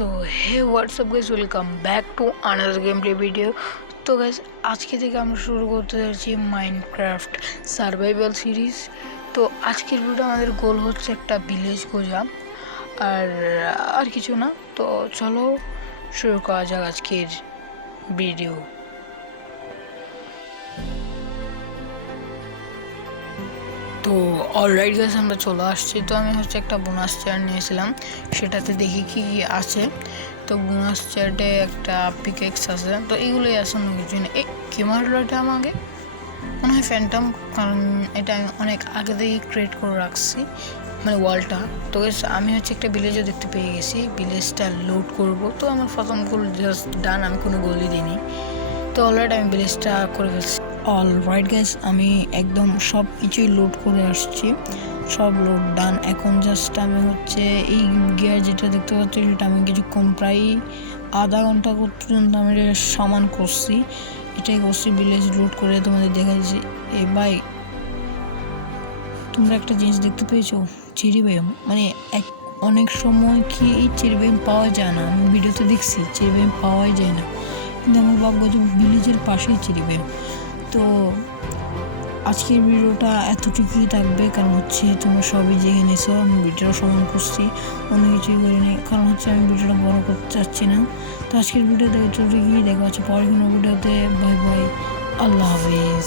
तो hey what's up guys, welcome back to another gameplay video. तो guys আজকে থেকে আমরা শুরু করতে যাচ্ছি মাইনক্রাফট সার্ভাইভাল সিরিজ। তো আজকের ভিডিও আমাদের গোল হচ্ছে একটা ভিলেজ খোঁজা, আর কিছু না। তো চলো শুরু করা যাক আজকের ভিডিও। তো অলরাইট গাইস, আমরা চলে আসছি। তো আমি হচ্ছে একটা বোনাস চেয়ার নিয়েছিলাম, সেটাতে দেখি কি আছে। তো বোনাস চেয়ারে একটা পিকেক্স আছে, তো এগুলোই আছে, অন্য কিছু না। এই কি মারলো এটা আমাকে? মনে হয় ফ্যান্টম, কারণ এটা আমি অনেক আগে থেকে ক্রিয়েট করে রাখছি, মানে ওয়ালটা। তো আমি হচ্ছে একটা ভিলেজও দেখতে পেয়ে গেছি, ভিলেজটা লোড করব। তো আমার প্রথম গোল জাস্ট ডান, আমি কোনো গোলই দিইনি। তো অলরেডি আমি ভিলেজটা করে ফেলছি। অলরাইট গাইস, আমি একদম সব কিছুই লোড করে আসছি, সব লোড ডান। এখন জাস্ট আমি হচ্ছে এই গিয়ার যেটা দেখতে পাচ্ছি, সেটা আমি কিছুক্ষণ প্রায় আধা ঘন্টা পর্যন্ত আমি সমান করছি, এটাই করছি। ভিলেজ লোড করে তোমাদের দেখাচ্ছি। এ ভাই, তোমরা একটা জিনিস দেখতে পেয়েছো? চেরি ব্যায়াম, মানে অনেক সময় কি এই চেরি ব্যায়াম পাওয়া যায় না। আমি ভিডিওতে দেখছি চেরি ব্যায়াম পাওয়াই যায় না, কিন্তু আমার ভাগ্য যে ভিলেজের পাশেই চেরি ব্যায়াম। তো আজকের ভিডিওটা এতটুকুই থাকবে, কারণ হচ্ছে তোমরা সবই জেনে নিয়েছো। আমি ভিডিওটা সমান করছি, অন্য কিছুই করিনি, কারণ হচ্ছে আমি ভিডিওটা বড় করতে চাচ্ছি না। তো আজকের ভিডিওতে এতটুকুই, দেখা হচ্ছে পরের কোনো ভিডিওতে। বাই বাই, আল্লাহ হাফিজ।